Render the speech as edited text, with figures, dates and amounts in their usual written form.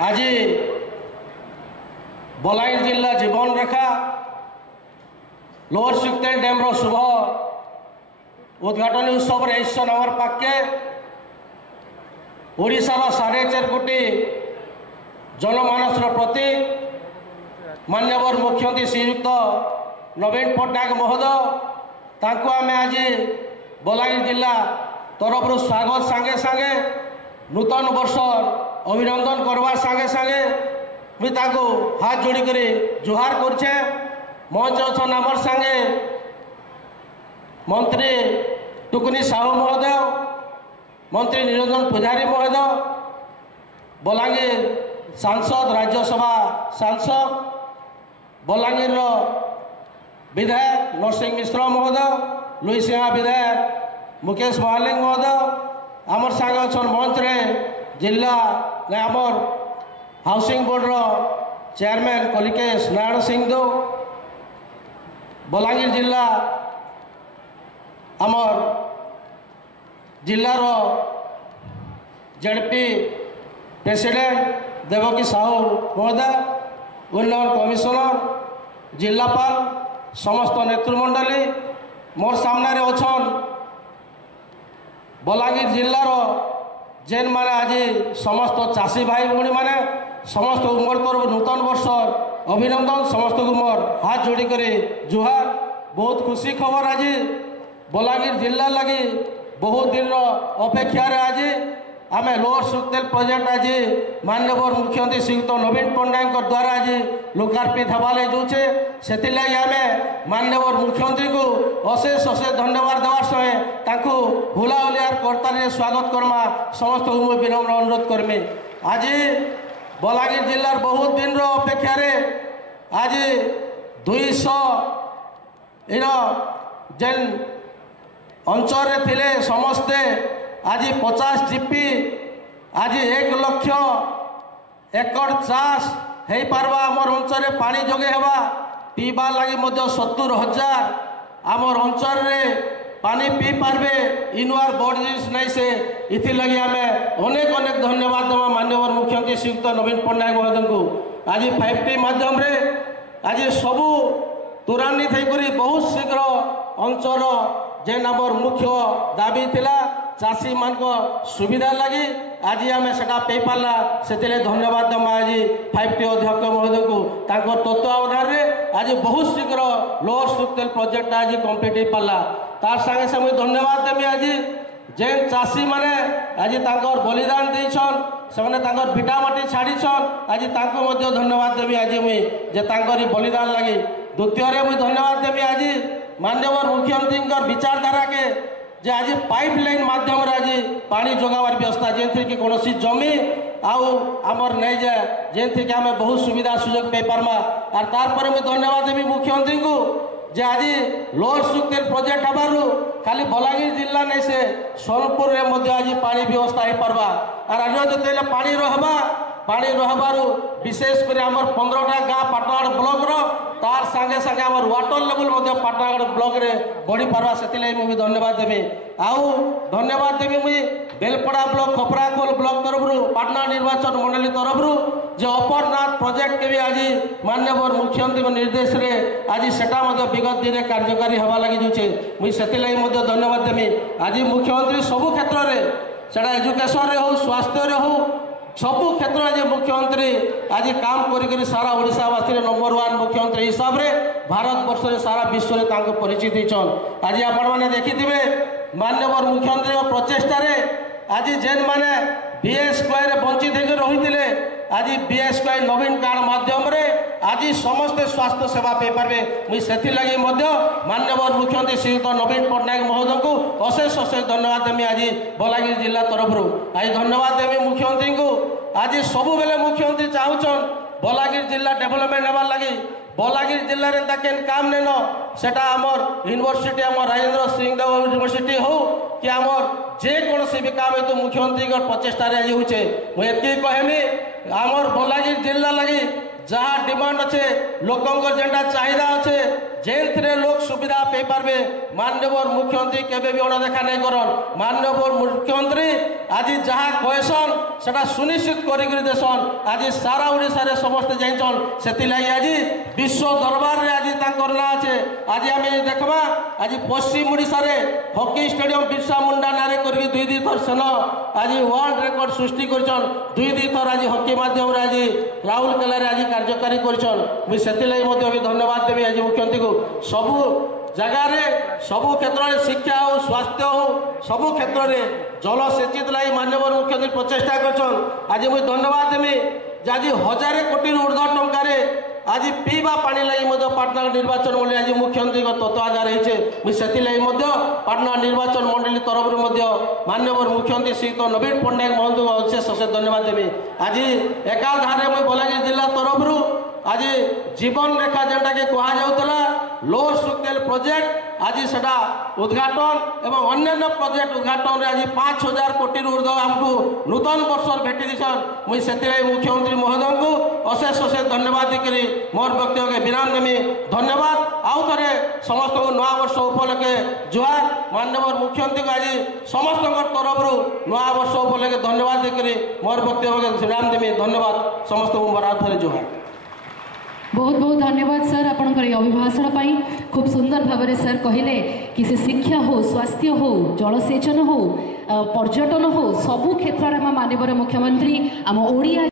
आज बलांगीर जिला जीवन रेखा लोअर सुक्तेल डैम शुभ उद्घाटन उत्सव नंबर पाके ओडिशार 4.5 कोटी जनमानस प्रतीक मान्यवर मुख्यमंत्री श्रीयुक्त नवीन पट्टनायक महोदय तांको आमे आज बलांगीर जिला तरफ स्वागत सांगे सांगे नूतन वर्ष अभिनंदन करवा सांगे सांगे मुझे ताको हाथ जोड़ी कर जुहार करछे। मंच अच्छन आमर सांगे मंत्री टुकुनी साहू महोदय, मंत्री निरंजन पुजारी महोदय, बलांगीर सांसद राज्यसभा सांसद, बलांगीर विधायक नरसिंह मिश्र महोदय, लुईसिंहा विधायक मुकेश महालिंग महोदय आमर सांगे अच्छन मंच रे जिला आमर housing board chairman Kalikesh Narayan Singh दो, बलांगीर जिला आमर जिलार जेडपी प्रेसिडेंट देवकी साहू महोदय, उन्नयन कमिशनर, जिलापाल समस्त नेतृमंडली मोर सामने अच्छन बलांगीर जिलार जेन माने आज समस्त चाषी भाई भौणी माने समस्त मोर तरफ नूतन वर्ष अभिनंदन समस्त को मोर हाथ जोड़ी कर जुहार। बहुत खुशी खबर आज बलांगीर जिला लगी बहुत दिन अपेक्षार आज आमे लोअर सुक्तेल प्रोजेक्ट आज माननीय मुख्यमंत्री श्रीयुक्त नवीन पट्टनायक द्वारा आज लोकार्पित हवाले जाऊे से आमे माननीय मुख्यमंत्री को अशेष अशेष धन्यवाद देवार समय ताकू हुलाहुलियार करताली स्वागत करमा समस्त को मुझे विनम्र अनुरोध करमी। आज बलांगीर जिलार बहुत दिन अपेक्षार आज 200 इन जेन अंचल थिले समस्ते आज 50 जीपी आज 1 लाख एकड़ चाष हो पार्बा आमर अंचल पानी जोगे हेबा पीवा लगी 70,000 आमर अंचल पानी पी पार्बे इनवार बड़ जिनिस नहीं से इथि लगी आमे अनेक अनेक धन्यवाद देवा माननीय मुख्यमंत्री श्रीयुक्त नवीन पट्टनायक महोदय को आज 5T माध्यम रे आज सबू त्वरान्वित होकर बहुत शीघ्र अंचल जेन आमर मुख्य दाबी थिला चाषी मान सुविधा लगी आज आम से पार्ला से धन्यवाद दमा आज 5T अध्यक्ष महोदय को तत्वावधान में आज बहुत शीघ्र लोअर सुक्तेल प्रोजेक्ट आज कम्प्लीट हो पार्ला तार संगे से मुझे धन्यवाद देवी आज जेन चाषी माने आज तांकर बलिदान देछन से भिटामाटी छाड़ीछन आज धन्यवाद देवी आज मुझे जे तांकर बलिदान लगी। द्वितीय मुझे धन्यवाद देवी आज माननीय मुख्यमंत्री विचारधारा के जे आज पाइपलाइन माध्यम आज पानी जोगावार व्यवस्था जेन कि कौन जमी आमर नहीं जाए जेन कि आम बहुत सुविधा सुजोग पे पार्मा और तार मुझे धन्यवाद देवी मुख्यमंत्री को जे आज लोअर सुक्तेल प्रोजेक्ट हबारू खाली बलांगीर जिला नहीं से सोनपुर में आज पानी व्यवस्था हो पार्बा और अन्य जो पानी रहबारू विशेषकर आमर 15टा गाँ पाटनागढ़ ब्लॉक रो तार संगे संगे आमर वाटर लेवल पाटनागढ़ ब्लॉक रे बढ़ी पार्बा से मुझे धन्यवाद देवी आउ धन्यवाद देवी मुझे बेलपड़ा ब्लॉक खपराखोल ब्लॉक तरफ पाटना निर्वाचन मंडली तरफ जो अपरनाथ प्रोजेक्ट के भी आज माननीय मुख्यमंत्री निर्देश रे आज सेटा विगत दिन कार्यकारी हवा लगी जाऊे मुझे से धन्यवाद देवी आज मुख्यमंत्री सबू क्षेत्र में सेटा एजुकेशन हो स्वास्थ्य हो सबू क्षेत्र आज मुख्यमंत्री आज काम कर सारा ओडिशावासी नंबर 1 मुख्यमंत्री हिसाब से भारत वर्ष में सारा विश्व में परिचित होचन। आज आपण मैंने देखिथे माननीय मुख्यमंत्री प्रचेषार आज जेन मैंने BSK वंचित होकर रही आज BSK नवीन कार्ड माध्यम रे आज समस्ते स्वास्थ्य सेवा पे पारे मुझे से लगी माननीय मुख्यमंत्री श्रीयुक्त नवीन पट्टनायक महोदय को अशेष अशेष धन्यवाद देवी आज बलांगीर जिला तरफ आज धन्यवाद देवी मुख्यमंत्री को आज सबु बेले मुख्यमंत्री चाहून बलांगीर जिला डेभलपमेंट होबार लगी बलांगीर जिले में केन काम नेन सेटा आमर यूनिवर्सिटी आम राजेंद्र सिंहदेव यूनिवर्सिटी हो कि आमर जेकोसी भी काम तो मुख्यमंत्री प्रचेषार आज होचे मुझे कहमी आमर बलांगीर जिला लगी जहाँ डिमांड अच्छे लोकंर जेनटा चाहिदा अच्छे जेनथिरे लोक सुविधा पे पारबे माननीय मुख्यमंत्री केबे भी अणदेखा नहीं करन। माननीय मुख्यमंत्री आज जहाँ कहसन सेटा सुनिश्चित करिकरी देसन। आज सारा ओडिशा रे समस्त जाइछन सेति लागि आज विश्व दरबार रे आज तांकर ना अच्छे। आज आम देखबा आज पश्चिम ओडिशा रे हॉकी स्टेडियम बिरसा मुंडा नारे करके 2-2 थर सेन आज वर्ल्ड रिकॉर्ड सृष्टि करछन। 2-2 थर आज हॉकी माध्यम रे आज राउरकेला रे आज कार्यकारी करछन। मुई सेति लागि मध्ये भी धन्यवाद देबी आज मुख्यमंत्री को। सबू जगार सबू क्षेत्र में शिक्षा हो स्वास्थ्य हो सबू क्षेत्र में जल सेचित लगी माननीय मुख्यमंत्री प्रचेषा कर। आज मुझे धन्यवाद देवी आज 1000 कोटी ऊर्ध्व टंकार आज पीवा पानी लगी पाटना निर्वाचन मंडली आज मुख्यमंत्री तत्वाधार होती पाटना निर्वाचन मंडली तरफ माननीय मुख्यमंत्री श्रीयुक्त नवीन पट्टनायक महंत को अशेष धन्यवाद देवी। आज एकाधारे मुझे बलांगीर जिला तरफ आज जीवन रेखा जेनटा के कहा जाउतला लोअर सुखदेल प्रोजेक्ट आज सेटा उद्घाटन एवं अन्य प्रोजेक्ट उद्घाटन आज 5000 कोटी ऊर्ध्व आमको नूतन वर्ष भेटी दीछन। मुई से मुख्यमंत्री महोदय को अशेष अशेष धन्यवाद देकर मोर व्यक्तिगत विराम देमी। धन्यवाद आउ थे समस्त नवा वर्ष उपलक्षे जुहार। माननीय मुख्यमंत्री को आज समस्त तरफ नवा वर्ष उपलक्षे धन्यवाद देकर मोर व्यक्तिगत विराम देमी। धन्यवाद समस्त मोर आउ थे जुहार। बहुत बहुत धन्यवाद सर आपंकर अभिभाषण खूब सुंदर भाव में सर कहले कि से शिक्षा हो स्वास्थ्य हो जलसेचन हो पर्यटन हो सबू क्षेत्र में माननीय मुख्यमंत्री आम ओडिया